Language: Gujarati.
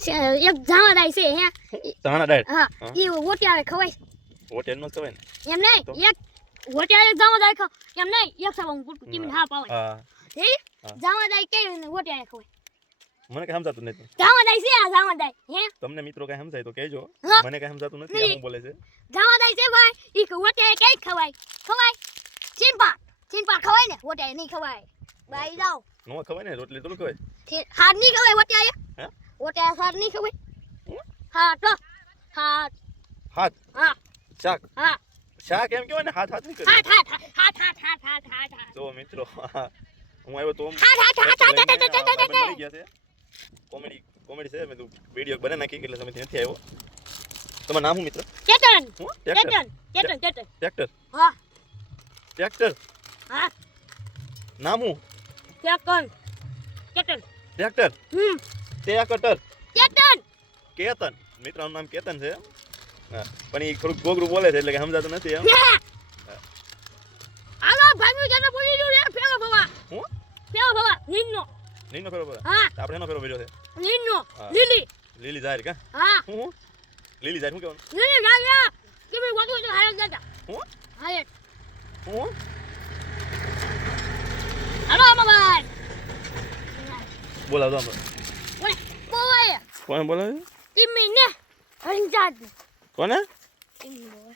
એક જાવાદાઈ છે હે ધાણા ડાળ હા ઈ ઓટિયારે ખવાય હોટેલ નો ખવાય ને એમ નહીં એક ઓટિયારે જાવાદાઈ ખા એમ નહીં એક સવા ગુટ ટીમ હા પાવે હા હે જાવાદાઈ કે ઓટિયારે ખવાય મને કઈ સમજાતું નથી જાવાદાઈ છે આ જાવાદાઈ હે તમને મિત્રો કઈ સમજાય તો કહેજો હા. મને કઈ સમજાતું નથી આ હું બોલે છે જાવાદાઈ છે ભાઈ ઈ ઓટિયારે કઈ ખવાય ખવાય ચીંપા ખવાય ને ઓટિયારે નહીં ખવાય બાઈ જાવ નો ખવાય ને રોટલી થોડું ખવાય હાર નહીં ખવાય ઓટિયારે હે ઓટિયારે હાર નહીં ખવાય હા તો હા હાથ હા શાક હા શાક એમ કહેવાય ને હાથ હાથ નહીં કરે હા તો મિત્રો હું આવ્યો તો કોમેડી છે મેં તો વિડીયો બને નાખી એટલે સમયથી નથી આવ્યો તમારું નામ શું મિત્ર કેતન હું ટ્રેક્ટર ટ્રેક્ટર હા ટ્રેક્ટર હા નામ શું કેતન ટ્રેક્ટર ટ્રેક્ટર કેતન કેતન મિત્રનું નામ કેતન છે હા પણ એ થોડુંક ગોગરું બોલે છે એટલે કે સમજાતું નથી એમ આલો ભાઈ જને બોલી દઉં રે ફેરો ભવા હું નીનો નીનો ફેરો પડે હા આપણે એનો ફેરો પડ્યો છે નીનો હા. લીલી લીલી જાહેર કા હા હું લીલી જાહેર શું કહેવાનું લીલી રાજા કે મે વાતો તો હાય દાદા હું હાય હું આલો ભાઈ બોલાવ તો ઓય બોય કોણ બોલાવે ટીમી ને હંજાદ કોને ટીમી